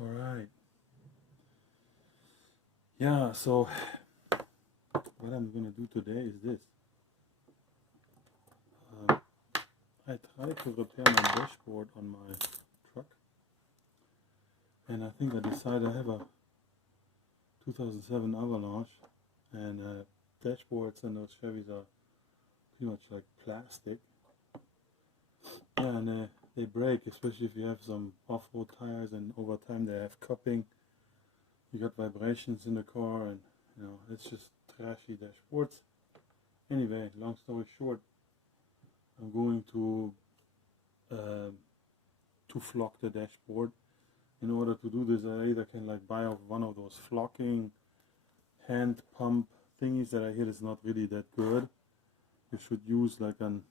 All right. Yeah, so what I'm gonna do today is this. I tried to repair my dashboard on my truck, and I think I decided I have a 2007 Avalanche, and dashboards and those Chevys are pretty much like plastic. Yeah, and they break, especially if you have some off-road tires, and over time they have cupping. You got vibrations in the car, and it's just trashy dashboards. Anyway, long story short, I'm going to flock the dashboard. In order to do this, I either can like buy one of those flocking hand pump thingies that I hear is not really that good. You should use like an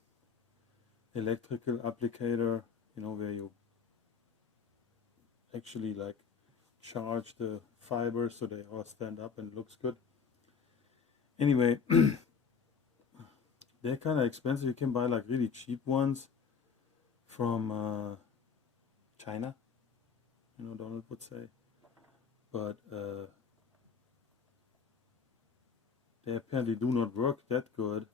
electrical applicator, where you actually like charge the fibers so they all stand up and looks good. Anyway, they're kind of expensive. You can buy like really cheap ones from China, Donald would say, but they apparently do not work that good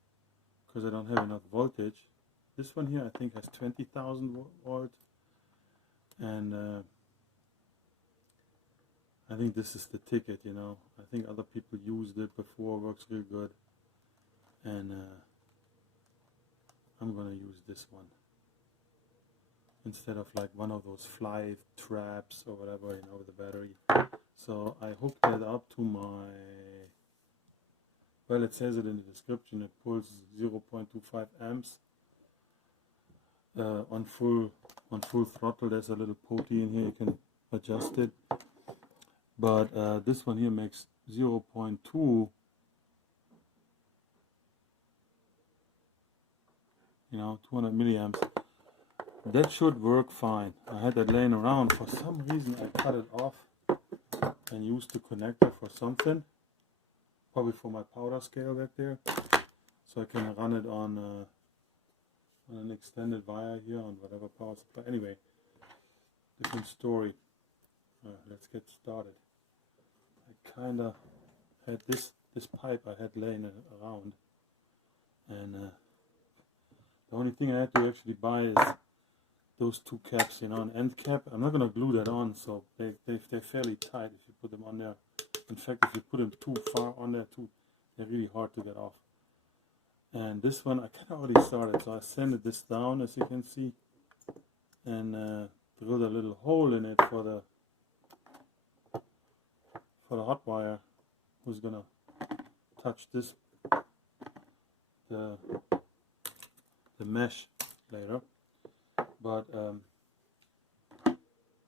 because I don't have enough voltage. This one here I think has 20,000 volts, and I think this is the ticket. I think other people used it before, works real good, and I'm gonna use this one instead of like one of those fly traps or whatever, with the battery. So I hooked that up to my, well, it says it in the description, it pulls 0.25 amps on full throttle. There's a little putty in here, you can adjust it, but this one here makes 0.2, 200 milliamps. That should work fine. I had that laying around. For some reason I cut it off and used the connector for something, probably for my powder scale back there, so I can run it on an extended wire here on whatever power supply. Anyway, different story. Let's get started. I kinda had this pipe I had laying around, and the only thing I had to actually buy is those two caps, an end cap. I'm not gonna glue that on, so they're fairly tight if you put them on there. In fact, if you put them too far on there too, they're really hard to get off. And this one I kind of already started, so I sanded this down, as you can see, and drilled a little hole in it for the hot wire, who's gonna touch this the mesh later. But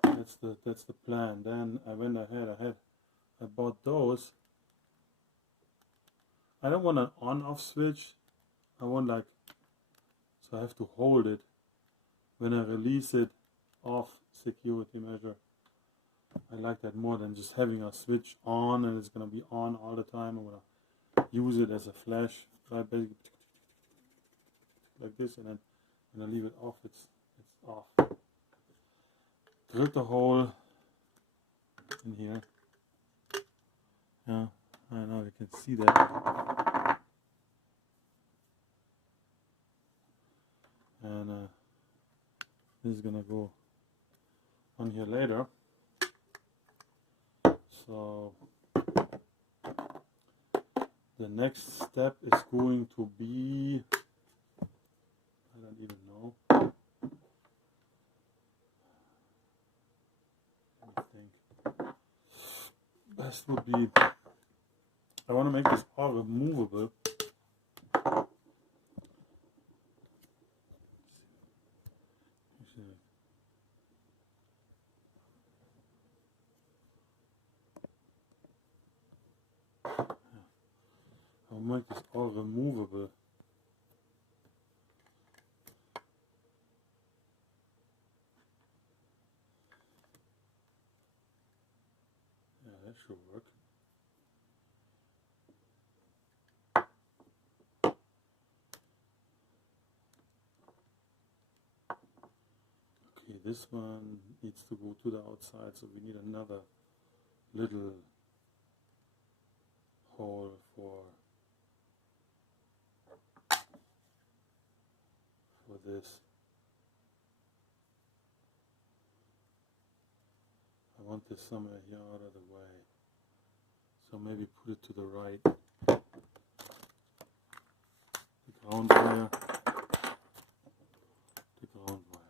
that's the plan. Then I went ahead. I bought those. I don't want an on-off switch. I want so I have to hold it when I release it off, security measure. I like that more than just having a switch on and it's gonna be on all the time. I'm gonna use it as a flash, right? Basically like this, and then when I leave it off, it's off. Drilled the hole in here. Yeah, I know you can see that. And this is gonna go on here later. So the next step is going to be, I don't even know. I think best would be, I want to make this all removable. I'll make this all removable. Yeah, that should work. Okay, this one needs to go to the outside, so we need another little hole for this. I want this somewhere here out of the way, so maybe put it to the right. The ground wire, the ground wire.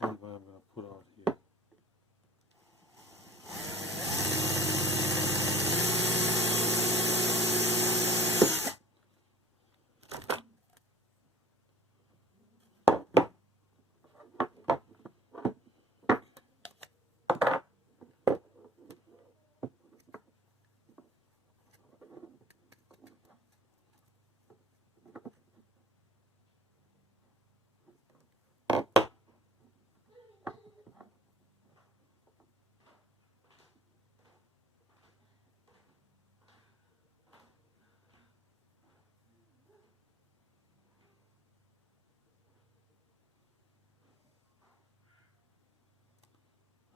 Ground wire I'm going to put out here.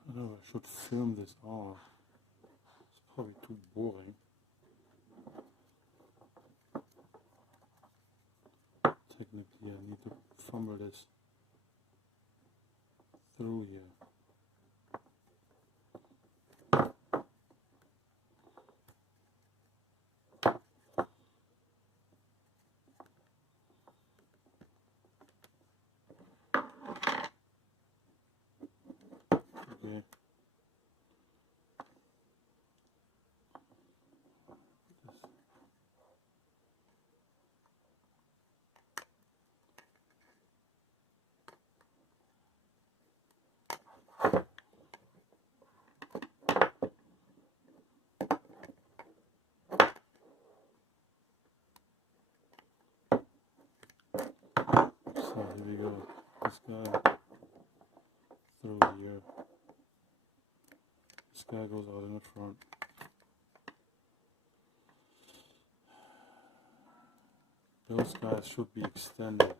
I don't know, I should film this off. It's probably too boring. Technically, I need to fumble this through here. Okay. So here we go. This guy through here. This guy goes out in the front. Those guys should be extended.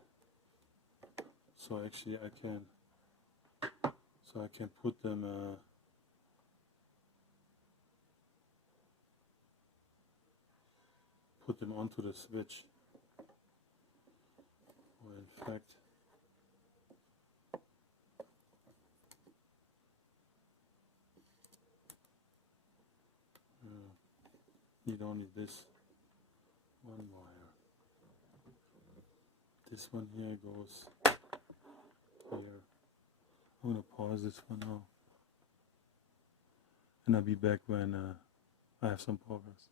So actually I can put them onto the switch. Or in fact, need only this one wire. This one here goes here. I'm gonna pause this for now, and I'll be back when I have some progress.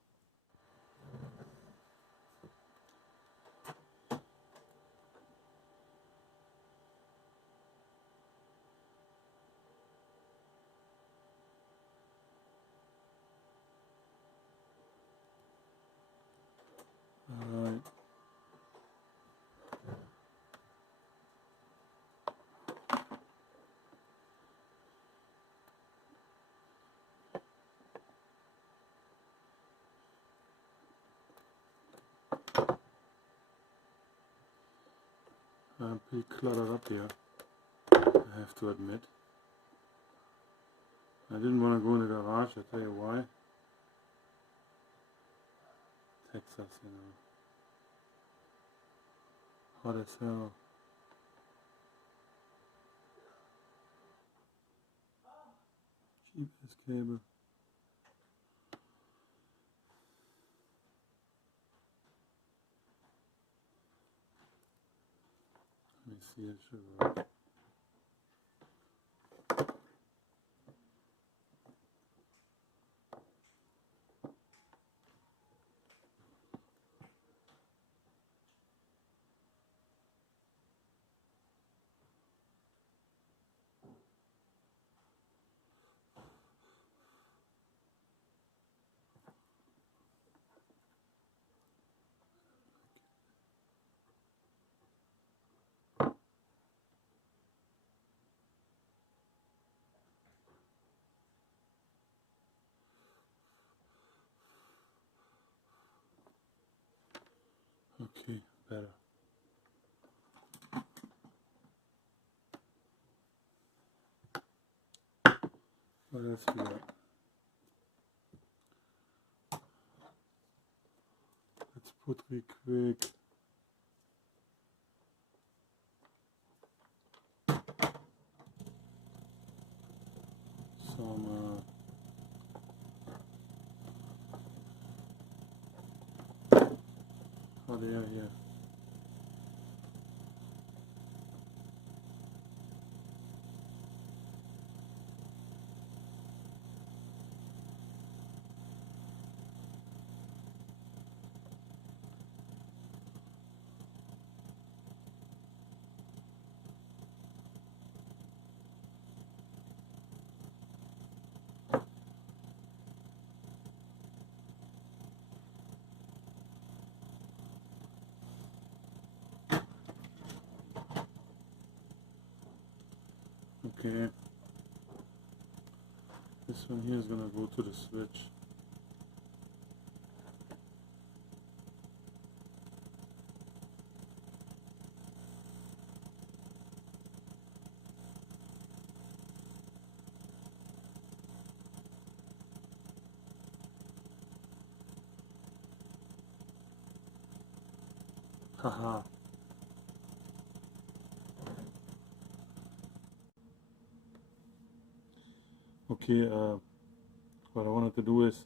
Alright. I'm pretty cluttered up here, I have to admit. I didn't want to go in the garage, I'll tell you why. Texas, you know. Hot as hell. Cheap as cable. Let me see, it should work. Okay, better. What else we got? Let's put real quick. Some hot air here. Okay. This one here is gonna go to the switch. Haha. Okay, what I wanted to do is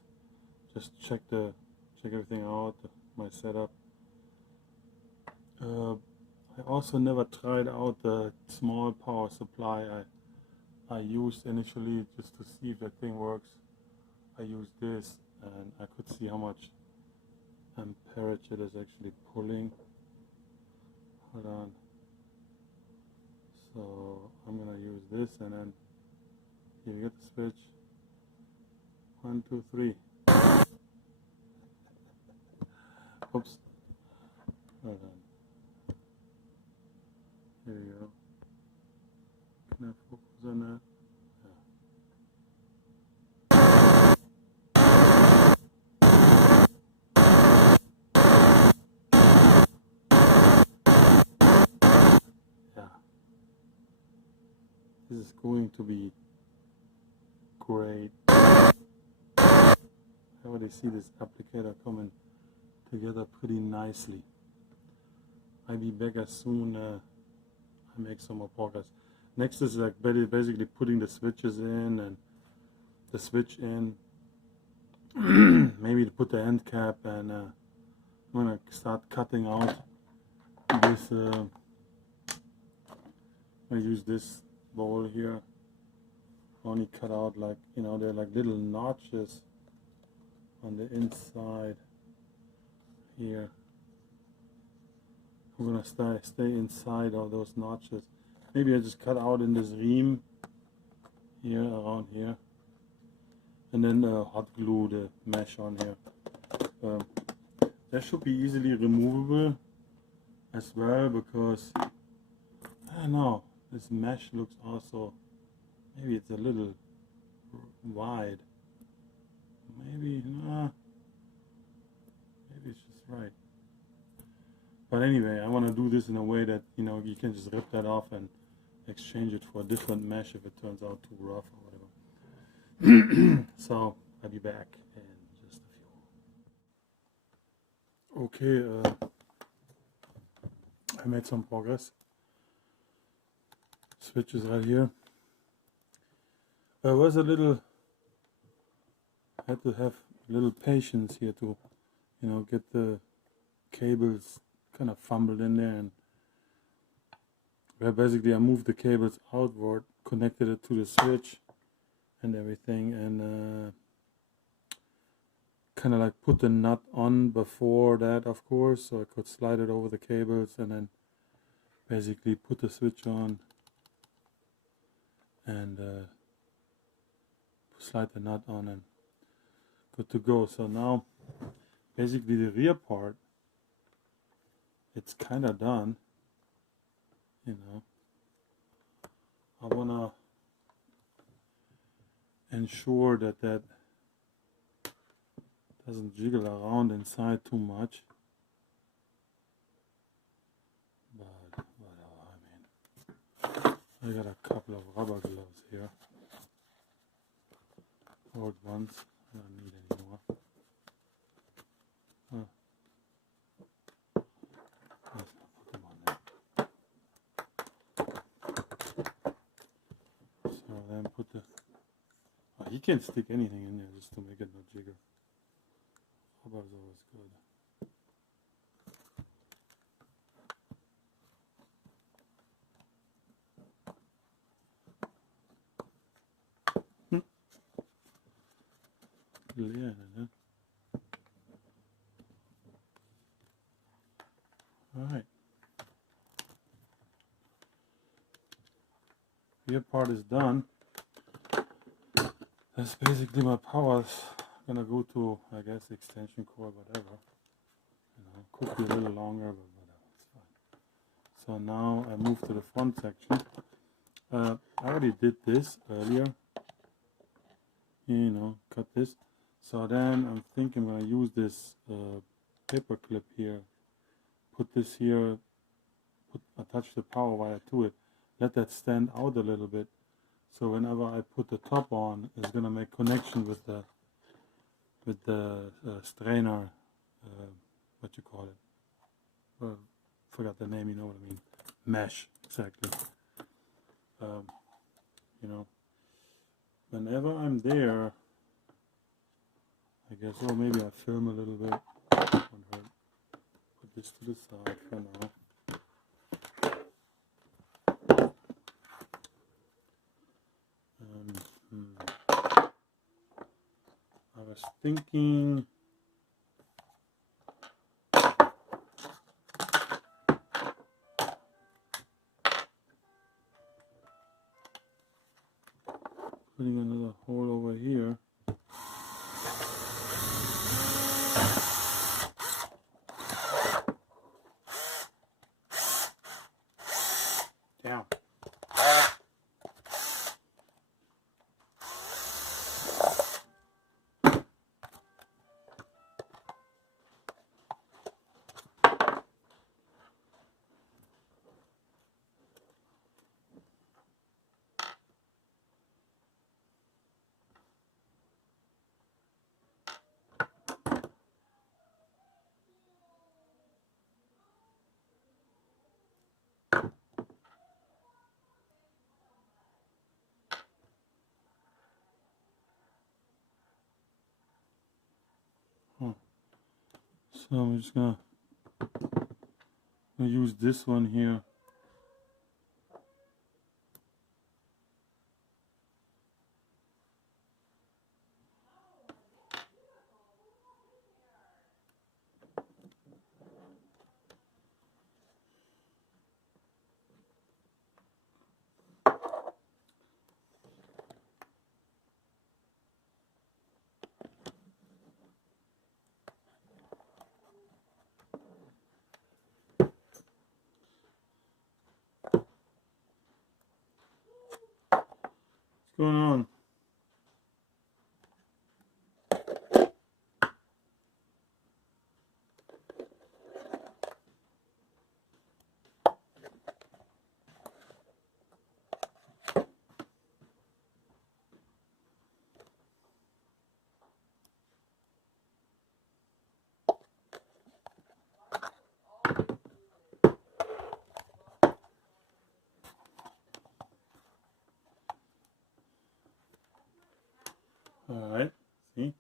just check everything out, my setup. I also never tried out the small power supply I used initially just to see if that thing works. I used this and I could see how much amperage it is actually pulling. Hold on. So I'm gonna use this, and then here you get the switch. 1, 2, 3. Oops. Hold on. Here we go. Can I focus on that? Yeah. This is going to be great. I already see this applicator coming together pretty nicely. I'll be back as soon I make some more progress. Next is like basically putting the switches in and the switch in. Maybe to put the end cap, and I'm gonna start cutting out this. I use this bowl here. Only cut out, like, you know, they're like little notches on the inside here. I'm gonna stay inside all those notches. Maybe I just cut out in this ream here, around here, and then hot glue the mesh on here. That should be easily removable as well, because I don't know, this mesh looks also, maybe it's a little wide. Maybe it's just right. But anyway, I want to do this in a way that, you know, you can just rip that off and exchange it for a different mesh if it turns out too rough or whatever. So I'll be back in just a few. Okay, I made some progress. Switch is right here. I had to have a little patience here to, you know, get the cables kind of fumbled in there, and where basically I moved the cables outward, connected it to the switch and everything, and kind of like put the nut on before that, of course, so I could slide it over the cables and then basically put the switch on and slide the nut on, and good to go. So now basically the rear part, it's kind of done, you know. I want to ensure that that doesn't jiggle around inside too much, but whatever. I mean, I got a couple of rubber gloves here. short ones. I don't need anymore. Let's not put them on there. So then put the. Oh, you can stick anything in there just to make it not jiggle. Rubber is always good. Leer, huh? Alright. Your part is done. That's basically my powers. Gonna go to, I guess, extension cord, whatever. You know, could be a little longer, but whatever, it's fine. So now I move to the front section. I already did this earlier. You know, cut this. So then I'm thinking I'm gonna use this paper clip here. Put this here. Attach the power wire to it. Let that stand out a little bit. So whenever I put the top on, it's gonna make connection with the strainer. What you call it? Forgot the name. You know what I mean? Mesh, exactly. You know, whenever I'm there, I guess. Oh, maybe I film a little bit. Won't hurt. Put this to the side for now. I was thinking putting another hole over here. Down. So I'm just gonna use this one here. What's going on? All right, see?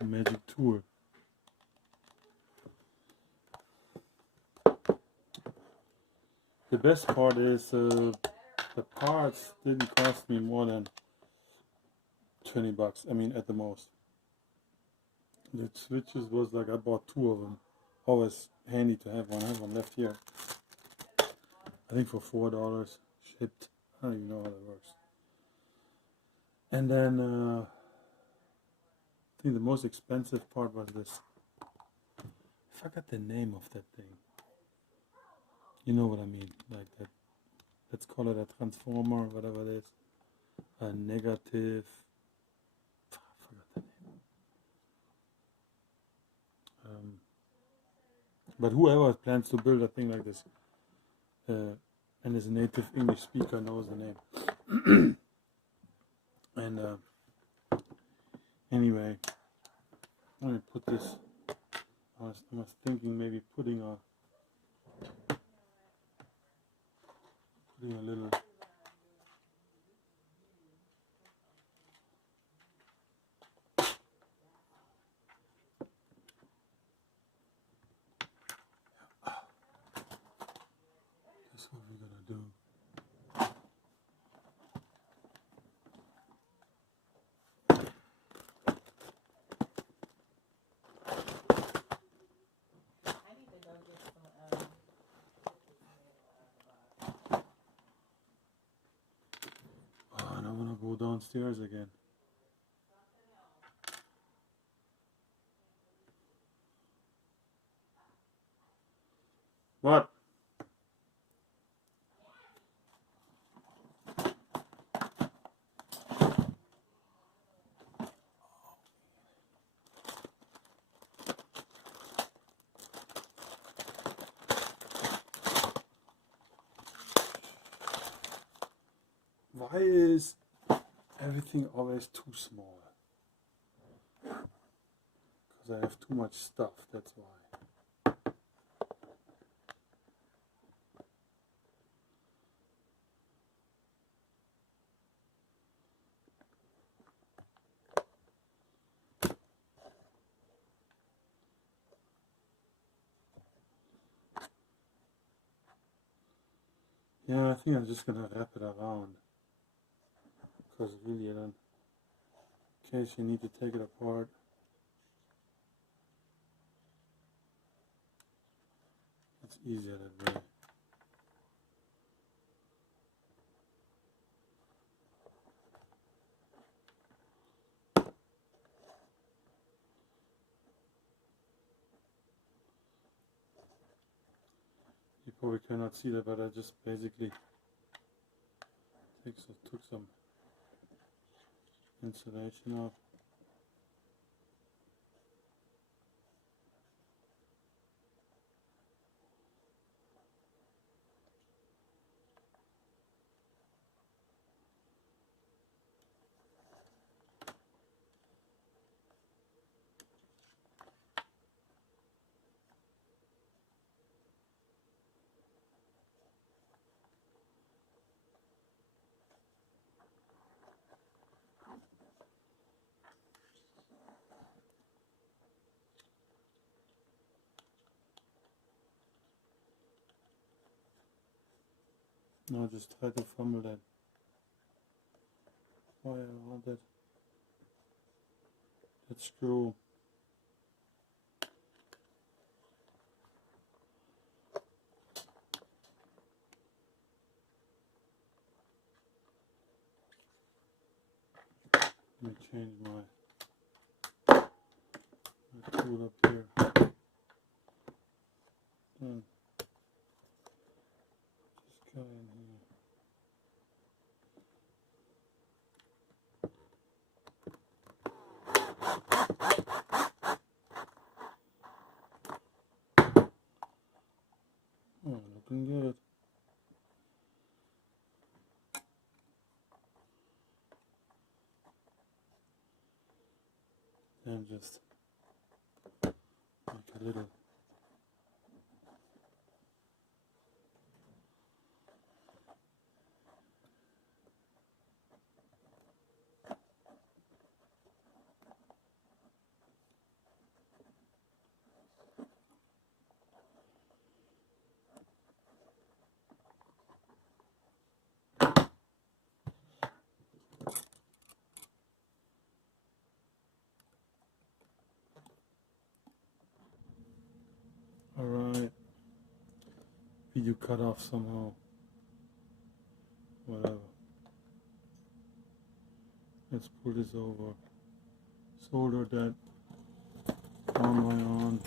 Magic tool. The best part is the parts didn't cost me more than 20 bucks. I mean, at the most. The switches was like I bought 2 of them. Always handy to have one. I have one left here. I think for $4 shipped. I don't even know how that works. And then I think the most expensive part was this. I forgot the name of that thing. You know what I mean, like that. Let's call it a transformer, whatever it is. A negative. I forgot the name. But whoever plans to build a thing like this and as a native English speaker knows the name. And anyway, let me put this. I was thinking maybe putting a little. That's what we're gonna do. Oh, and I wanna go downstairs again. What? Why is everything always too small? Because I have too much stuff, that's why. Yeah, I think I'm just gonna wrap it around. Because really, in case you need to take it apart. It's easier that way. You probably cannot see that, but I just basically took some insulation off. Now just try to fumble that wire around that screw. Let me change my tool up here. Then just go in here. Oh, looking good. And just make a little. Alright. Video cut off somehow. Whatever. Let's pull this over. Solder that on by on.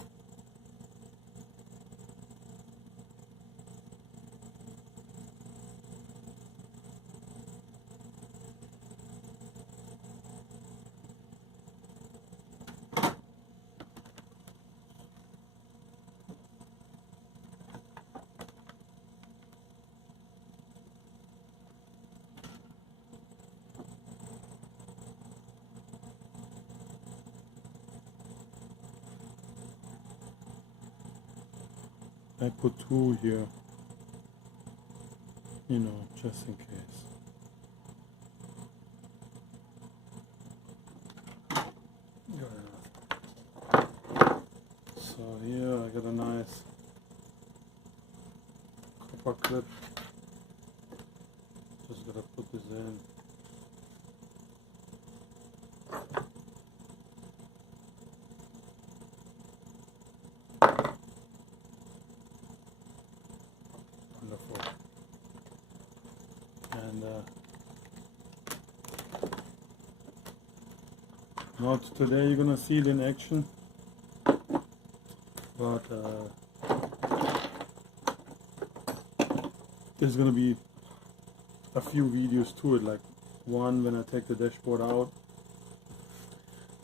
I put 2 here, you know, just in case. Good enough. So here I got a nice copper clip. Just gotta put this in. Wonderful. And not today you're gonna see it in action, but there's gonna be a few videos to it, like one when I take the dashboard out,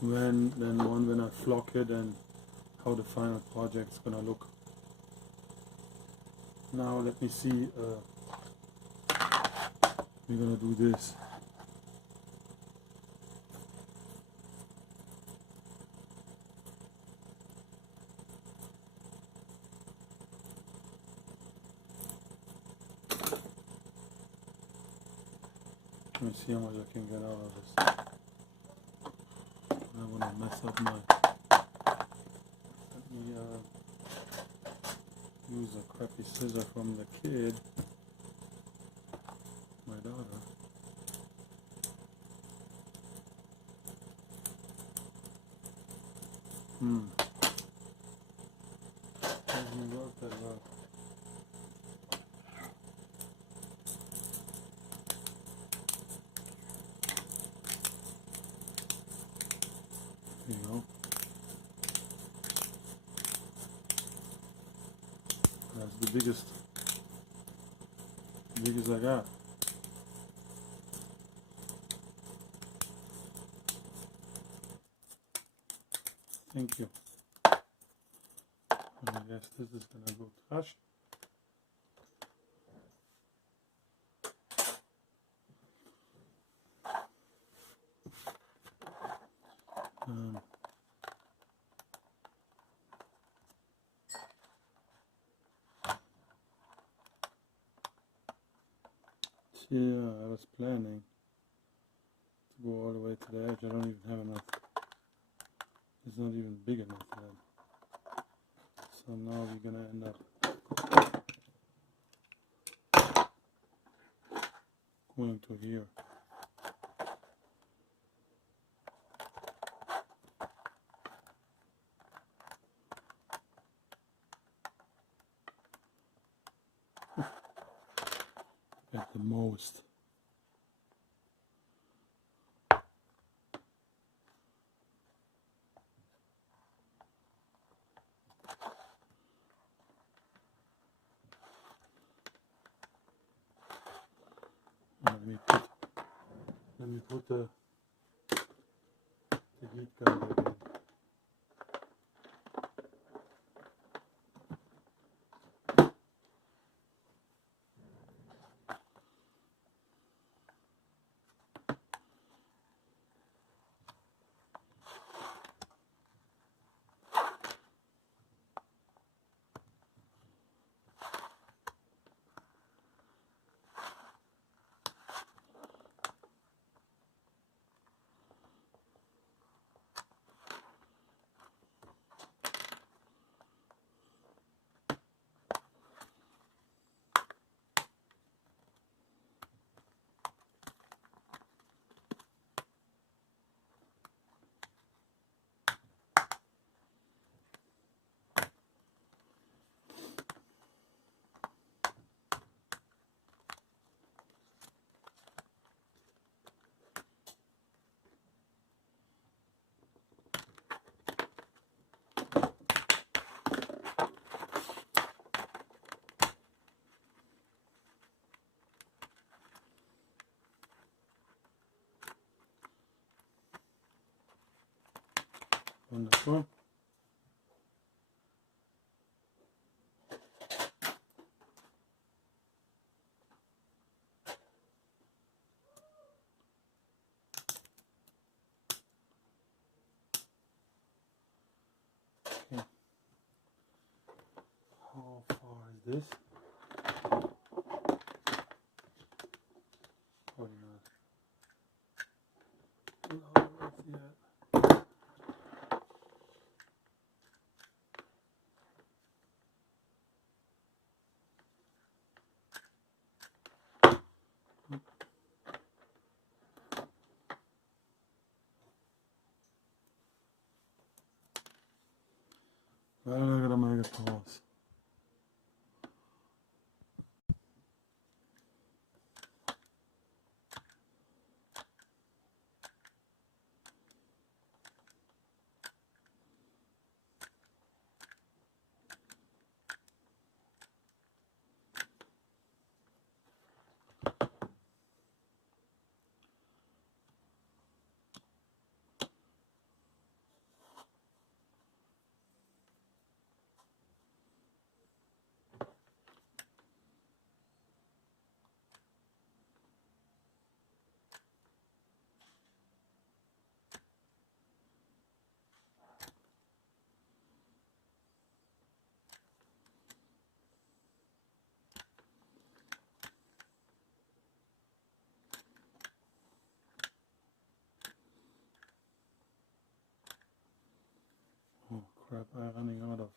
then one when I flock it, and how the final project's gonna look. Now let me see, we're gonna do this. Let me see how much I can get out of this. I don't want to mess up my... Let me use a crappy scissor from the kid, my daughter. Doesn't work that well. You know, that's the biggest I got. Thank you. And I guess this is gonna go trash. Yeah, I was planning to go all the way to the edge. I don't even have enough. It's not even big enough for that. So now we're gonna end up going to here. At the most. Let me put the heat gun back in. Wonderful. Okay. How far this. Probably not. No, let's see that. Well, I gotta make a pause. Oh crap, I'm running out of.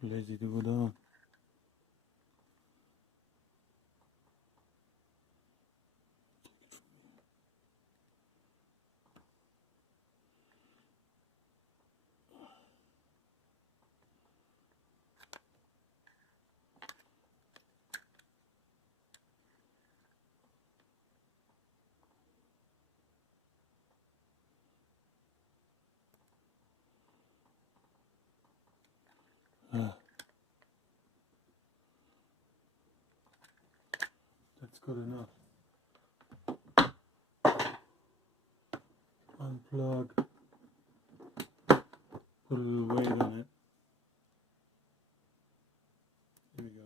Too lazy to go down. Ah, that's good enough. Unplug. Put a little weight on it. Here we go.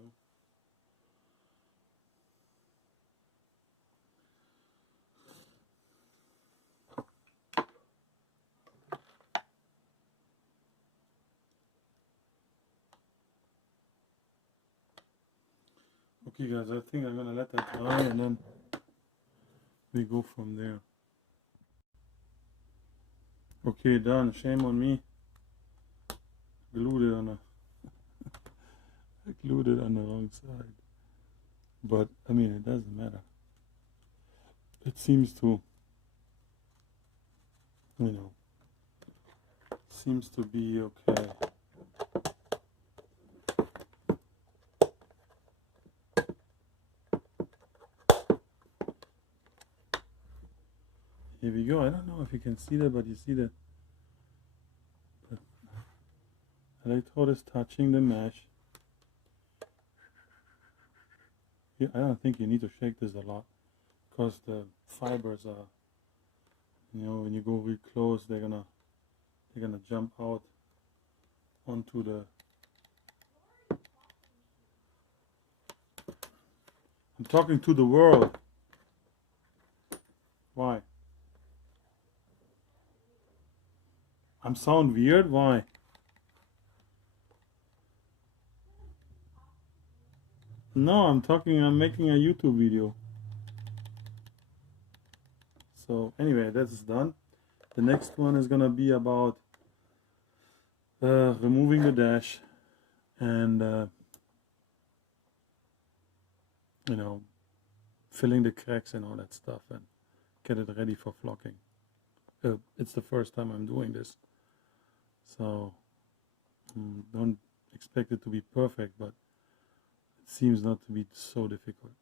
Okay guys, I think I'm gonna let that dry and then we go from there. Okay, done. Shame on me. Glued it on I glued it on the wrong side. But I mean, it doesn't matter. It seems to, you know, seems to be okay. Here we go. I don't know if you can see that, but you see that the electrode is touching the mesh. Yeah, I don't think you need to shake this a lot because the fibers are, you know, when you go real close, they're gonna jump out onto the. I'm talking to the world. Why? I'm sound weird? Why? No, I'm making a YouTube video. So anyway, that's done. The next one is gonna be about removing the dash and you know, filling the cracks and all that stuff and get it ready for flocking. It's the first time I'm doing this, so don't expect it to be perfect, but it seems not to be so difficult.